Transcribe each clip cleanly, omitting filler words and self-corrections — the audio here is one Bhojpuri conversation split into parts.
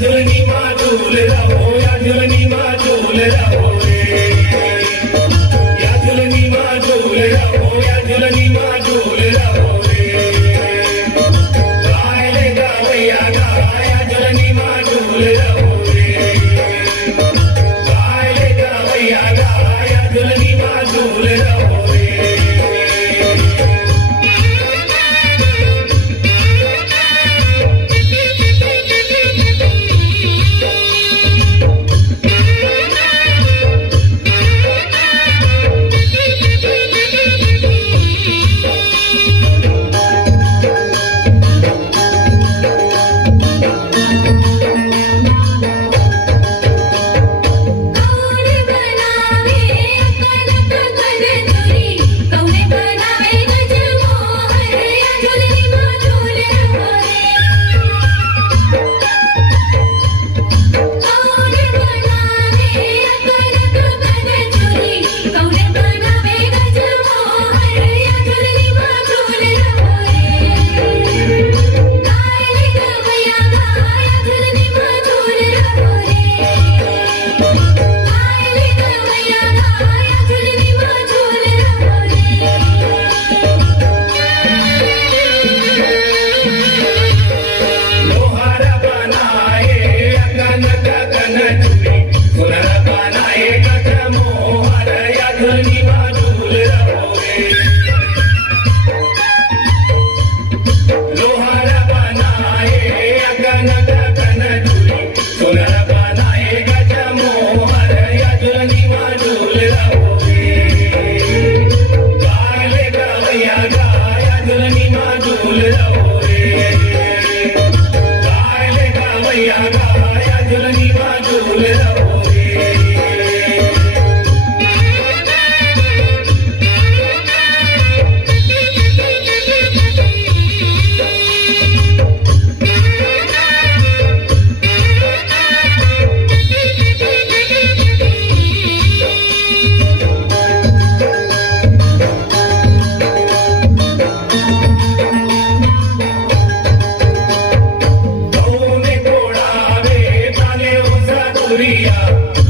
झुलनी माँ झूल रहो या झुलनी माँ झूल रहो रे, या झुलनी माँ झूल रहो या झुलनी माँ झूल रहो रे, गाय ले गवैया गाया झुलनी माँ झूल रहो रे, गाय ले गवैया गाया झुलनी माँ झूल रहो रे।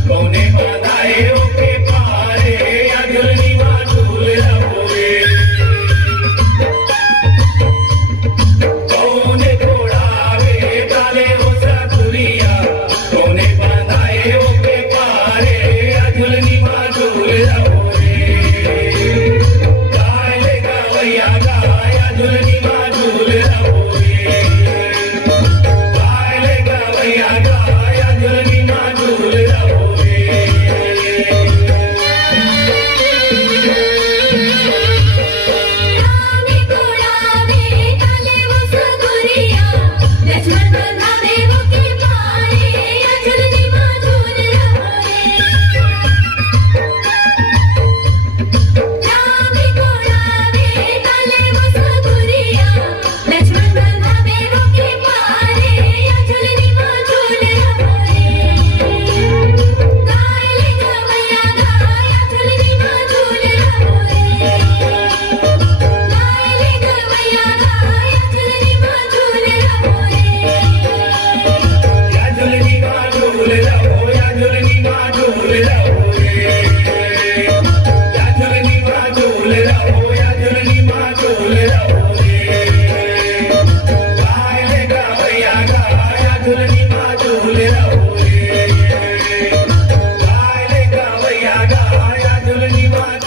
कौने बनाए ओके पारे या झुलनी माँ झूल रहो रे, कौने घोड़ावे डाले हो सतुरिया, कौने बनाए ओके पारे या झुलनी माँ झूल रहो रे, गाय ले गवैया गाया झुलनी माँ झूल रहो रे, गाय ले गवैया गाया झुलनी माँ झूल रहो रे। झुलनी माँ झूल रहो रे, गाय ले गवैया गाया झुलनी माँ